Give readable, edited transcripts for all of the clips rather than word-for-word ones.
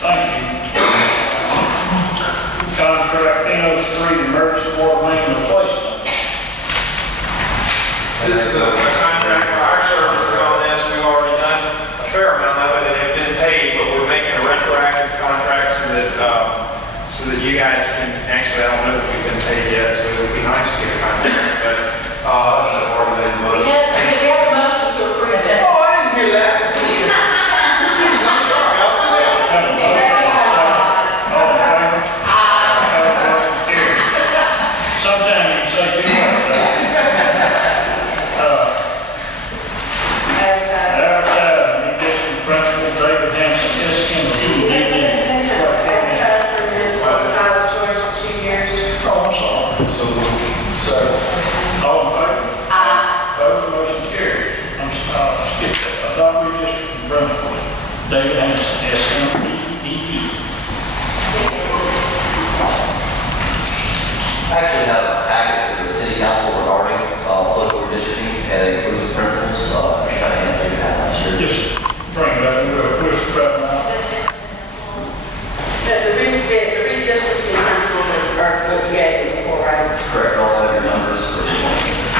Thank you. Contract NO Street Emergency Water Main Replacement. This is a contract for our services on this. We've already done a fair amount of it and have been paid, but we're making a retroactive contract so that you guys can, actually, I don't know if we've been paid yet, so it would be nice to get a contract, but, We have a motion to approve it. oh, I didn't hear that. Jeez, I'm sorry, I'll sit down. Have a motion and a second. All in favor? Motion carried. Sometimes you can say too much. Advertise, new district principal David Hanson, Iskin, Oh, I'm sorry. All in favor? Opposed, motion carries. Skip that. Adopt redistricting principles. David Hanson, SMPDE. I actually have a packet for the city council regarding political redistricting, and it includes the principles. I'm just trying to answer you that last year. Just bring that into a push button now. The redistricting principles are what we gave before, right? Correct. Also have your numbers for additional instances.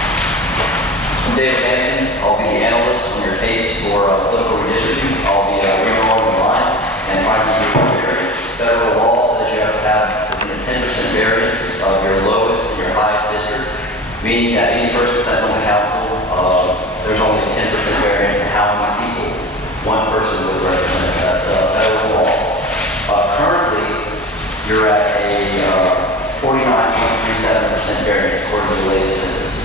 I'm David Hanson. I'll be the analyst on your case for political redistricting. I'll be reading along the line and trying to give you variance. Federal law says you have to have within a 10% variance of your lowest and your highest district, meaning that any person sitting on the council, there's only a 10% variance in how many people one person would represent. That's federal law. Currently, you're at a 49.37% variance according to the latest census.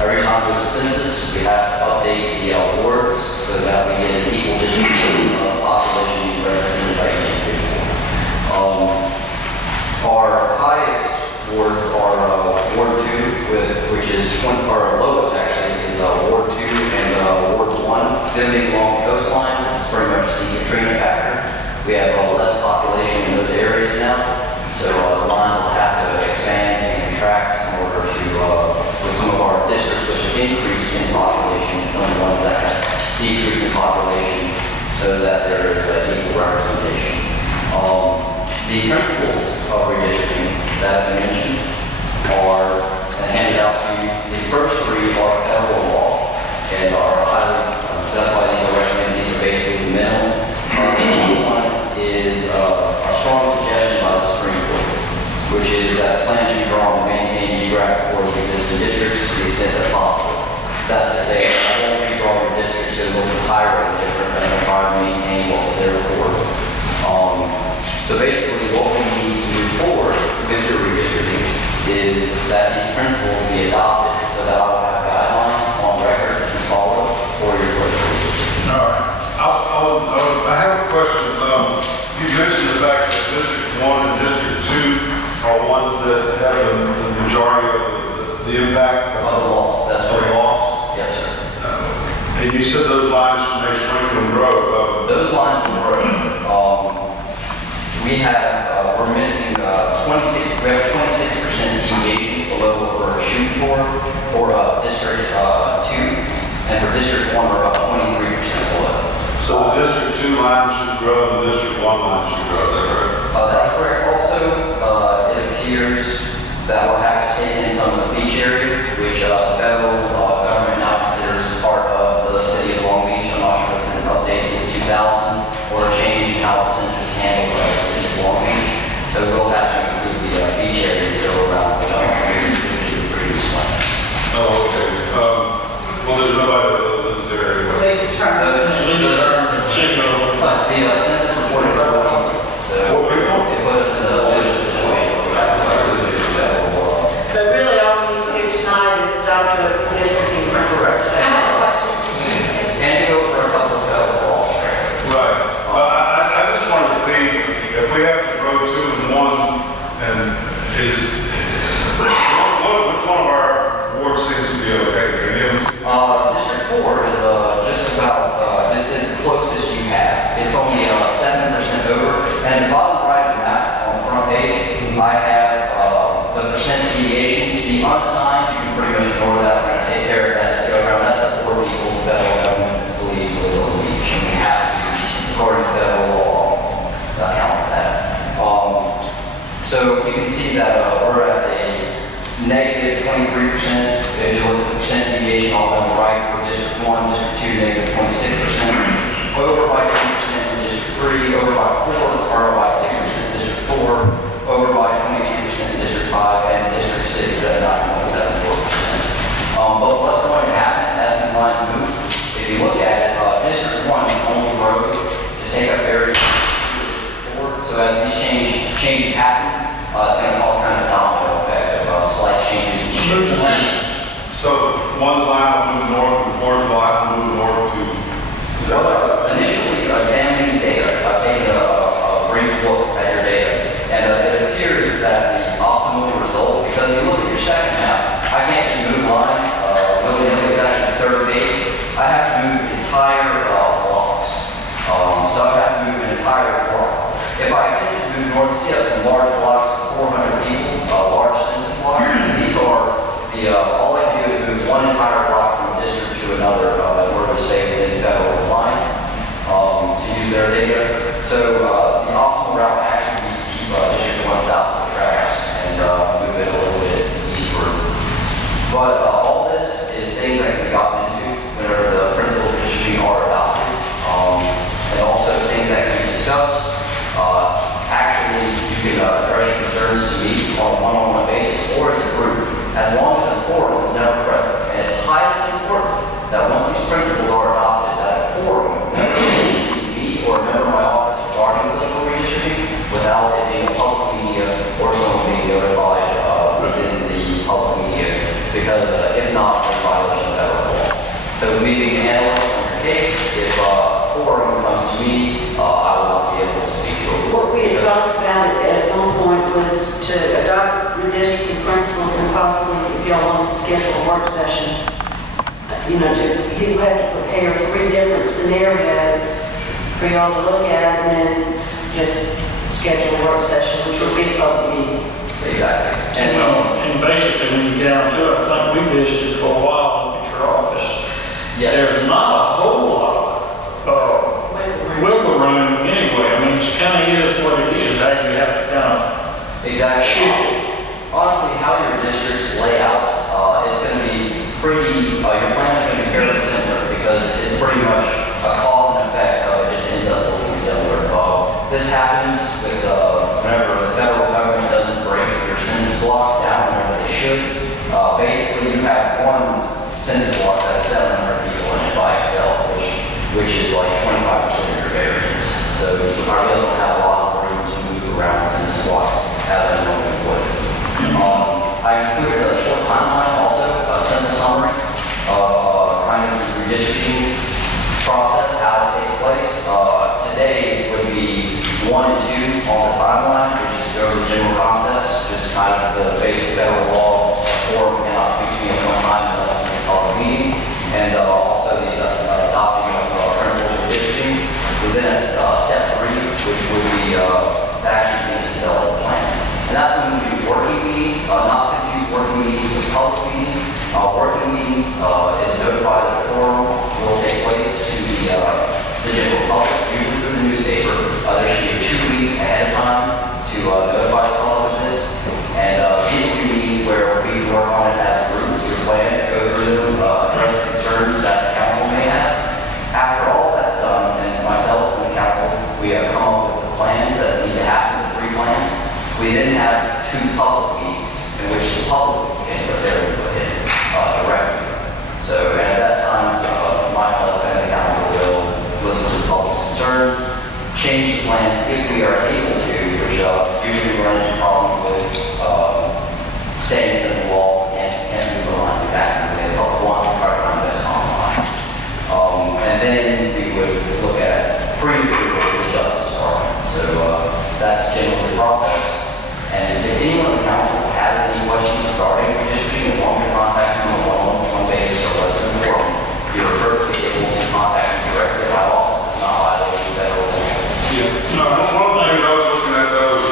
Every time there's a census, we have to update the wards so that we get an equal distribution of population represented by each individual. Our highest wards are Ward 2, which is our lowest actually is Ward 2 and Ward 1. Them being along the coastline, this is pretty much the Katrina factor. We have less population in those areas now, so the lines will have to expand and contract in order to, with some of our districts which have increased in population, and some of the ones that have decreased in population, so that there is equal representation. The principles of redistricting that have been mentioned are handed out to you. The first three are federal law and are highly, that's why these are recommended. These are basically minimum. One is a strong suggestion by the Supreme Court, which is that plans should be drawn to maintain geographic borders of existing districts to the extent that's possible. That's to say, I won't redraw your districts so they'll be entirely different and they'll try to maintain what was there before. So basically what we need to move forward with your redistricting is that these principles be adopted so that I will have guidelines on record to follow for your political redistricting. All right. I have a question. You mentioned the fact that District 1 and District 2 are ones that have the majority of the impact Of the loss, that's of the correct. loss. Yes, sir. And you said those lines may shrink and grow. Those lines will grow. We're missing 26, we have a 26% deviation below what we're shooting for District 2, and for District 1, we're about 23% below. So the District 2 line should grow and the District 1 line should grow, is that correct? That's correct. Also, it appears that we'll have to take in some of the beach area, which the federal government now considers part of the city of Long Beach. I'm not sure if it's been updated since 2000 or a change in how the census handled the city of Long Beach. So we'll have to include the beach area to go around, which I don't think is included in the previous one. Oh, okay. Well, there's nobody that lives there anyway. Please turn. The census reported 4 people, so it put us in the lowest situation. We're not included in the federal law. But really all we need to do tonight is adopt percent deviations, the unassigned, you can pretty much ignore that. We're going to take care of that as go around. That's up for people, the federal government believes was a leak, and we have to, according to federal law, account for that. So you can see that we're at a negative 23%. If you look at the percent deviation all on the right for District 1, District 2, negative 26%. Over by 10% in District 3, over by 4, or by 6% in District 4, over by 22% in District 5, and District 6 at 9.74%. But what's going to happen as these lines move, if you look at it, District 1 only road to take up area District 4. So as these changes happen, it's going to cause kind of a domino effect of slight changes in shape of land. So one's line will move north and fourth line will move north to, is that right? Initially, examining the data, taking a brief look at your data, and it appears that the optimal result, because you look at your second map, I can't just move lines, it's actually the third page. I have to move entire blocks. So I have to move an entire block. If I intend to move north, see I have some large blocks of 400 people, large census blocks, and these are all I can do is move one entire block from a district to another in order to stay within federal compliance to use their data. So the optimal route would actually be to keep District 1 south of the tracks and move it a little bit eastward. But all this is things that can be gotten into whenever the principles of districting are adopted, and also things that can be discussed. Actually, you can address your concerns to me on a one-on-one basis or as a group, as long as a quorum is never present. And it's highly important that once these principles are adopted, that a quorum never needs to be or a member of my office regarding political redistricting without it being a public media or someone being notified within the public media, because if not, they're in violation of federal law. So me being an analyst on your case, if a quorum comes to me, I will not be able to speak to it. What we had talked about at one point was to adopt redistricting principles and possibly, if y'all wanted to schedule a work session, you have to prepare 3 different scenarios for y'all to look at and then just schedule a work session, which would be a public meeting. Exactly. And basically, when you get down to it, I think we visited for a while at your office. Yes. There's not a whole lot of wiggle room anyway. I mean, it's kind of is what it is, how you have to kind of Exactly. shift it. Honestly, how your districts lay out, it's going to be pretty, your plan is going to be fairly similar because it's pretty much a cause and effect of it just ends up looking similar. This happens with whenever the federal government doesn't break your census blocks down whenever they should. Basically, you have one census block that's 700 people in it by itself, which is like 25% of your variance. So I really don't have a lot of room to move around census blocks as I normally would. I included a short timeline also, a simple summary of kind of the redistricting process, how it takes place. Today would be 1 and 2 on the timeline, which is go over the general concepts, just kind of the basic federal law, or cannot speak to me at one time unless it's a public meeting, and also the adopting of principles of redistricting. Within step 3, which would be actually being to develop plans. And that's when we do working meetings, not confuse working meetings with public meetings. Working meetings is notified that a forum will take place to the general public, usually through the newspaper. There should be a 2-week ahead of time to notify the public of this. And these will be meetings where we can work on it as a group, through plans, go through them, address the concerns that the council may have. After all that's done, and myself and the council, we have come up with the plans that need to happen, the 3 plans. We then have 2 public meetings in which the public can put their input in directly. So, and at that time, myself and the council will listen to the public's concerns, change the plans if we are able to, which usually run into problems with staying within the law and move the lines back when the public wants to try to find best online. And then we would look at pre-approval of the Justice Department. So that's generally the process. And if anyone in the council has any questions regarding redistricting, as long as you're contacting them on a one-on-one basis or less than a forum, you're perfectly able to contact me directly at my office. It's not violating federal law. Yeah. No, one thing I was looking at those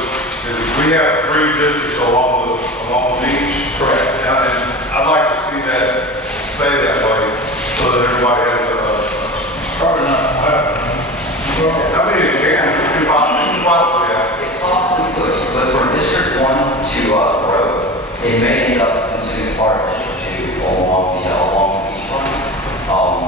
is we have 3 districts along the it may end up consuming part of District 2 along the beach line,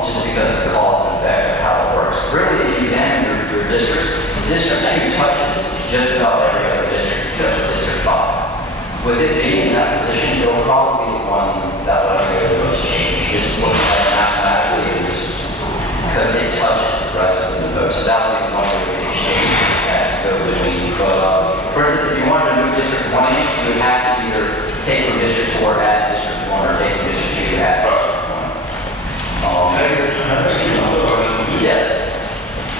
just because of the cause and effect of how it works. Really, if you examine your district, District 2 touches just about every other district except for District 5. With it being in that position, it'll probably be the one that would undergo the most change. Just looking at it mathematically, because it touches the rest of them the most. That would be the one that would exchange that go between. But for instance, if you wanted to move District 1 in, you would have to either take from District 4 at District 1 or take from District 2 at District 1. Yes.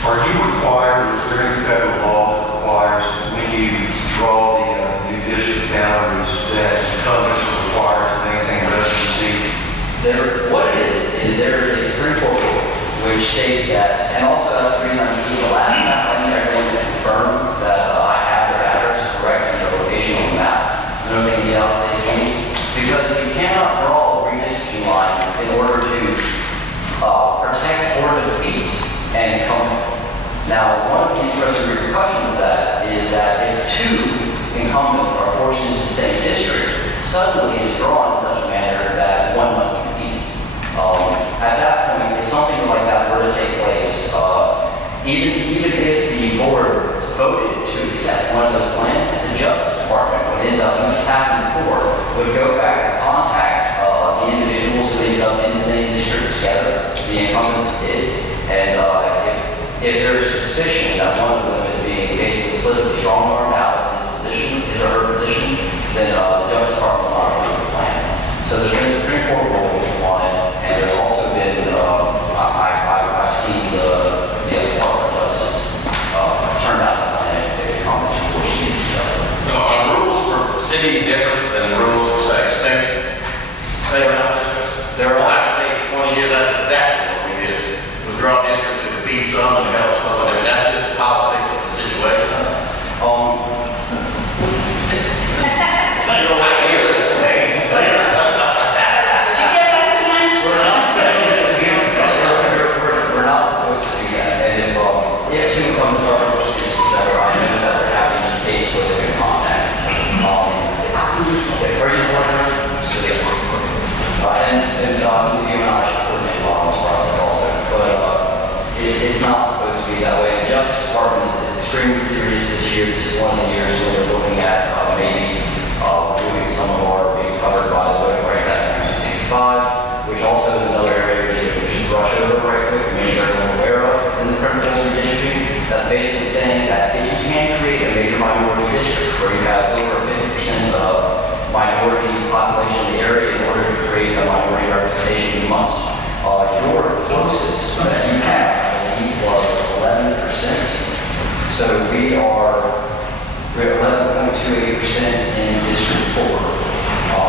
Are you required, is there any federal law that requires when you draw the new district boundaries that incumbents are required to maintain residency? What it is there is a Supreme Court rule which states that, and also that's the reason I'm doing the last map. I need everyone to confirm that I have their address correct in their location on the map. I don't think you get out today's meeting, because you cannot draw redistricting lines in order to protect or defeat an incumbent. Now, one of the interesting repercussions of that is that if two incumbents are forced into the same district, suddenly it is drawn in such a manner that one must be defeated. At that point, if something like that were to take place, even if the board voted to accept one of those plans, the Justice Department would end up, and this has happened before, would go back and contact the individuals who ended up in the same district together, the incumbents did, and if there is suspicion that one of them is being basically politically strong-armed out of his position, his or her position, then the Justice Department will not approve the plan. So there's been a Supreme Court ruling on it, and there's also been, I've seen the Department of Justice turn down the plan if the incumbents are forced to get together. No, our rules for cities different than the rules for, say, state districts. There are, I think 20 years, that's exactly what we did. Was draw districts to defeat some and help some. I mean, that's just the politics of the situation. I can hear this names. We're not supposed to do that. And if two incumbents are forced to do together, I know that they're having a case where they're in contact. Where do you want to and you and I should coordinate along this process also. But it's not supposed to be that way. The Justice Department is extremely serious this year. This is one of the years when we're looking at maybe moving some of our being covered by the Voting Rights Act of 1965, which also is another area we can just brush over right quick and make sure everyone's aware of. It's in the principles of redistricting. That's basically saying that if you can create a major minority district where you have over 50% of minority population in the area, in order to create a minority representation, you must. Your closest that you have, I believe, was 11%. So we are 11.28% in District 4,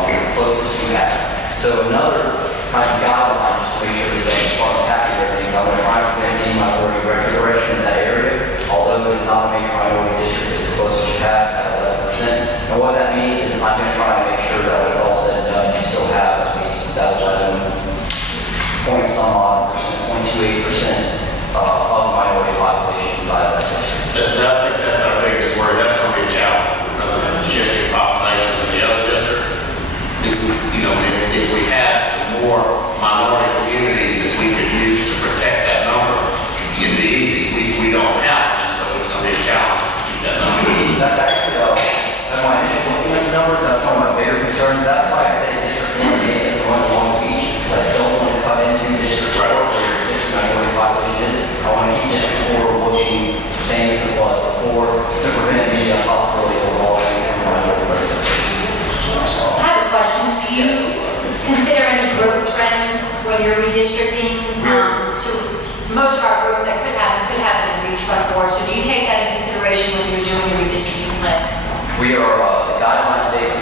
the closest you have. So another kind of guideline, just to make sure that the department's happy with everything, I'm going to try to prevent any minority retrogression in that area, although it is not a major minority district, it's the closest you have at 11%. And what that means is I'm going to try to make sure that when it's all said and done, you still have at least that 11.28% of minority population inside of that district. I think that's our biggest worry. That's going to be a challenge because of the shifting populations in the other district. If we had some more minority communities that we could use to protect that number, it'd be easy. We don't have them, so it's going to be a challenge to keep that number. That's actually my initial looking at the numbers. That's one of my bigger concerns. That's why I say District 1A and the one along the beach, because I don't want to cut into District 4 where your existing minority population is. I want to keep District 4 looking the same as it was before to prevent the possibility of losing minority representation. I have a question. Do you consider any growth trends when you're redistricting? Most of our growth that could happen in Reach Fund 4. So do you take that into consideration when you're doing your redistricting plan? We are, the guidelines state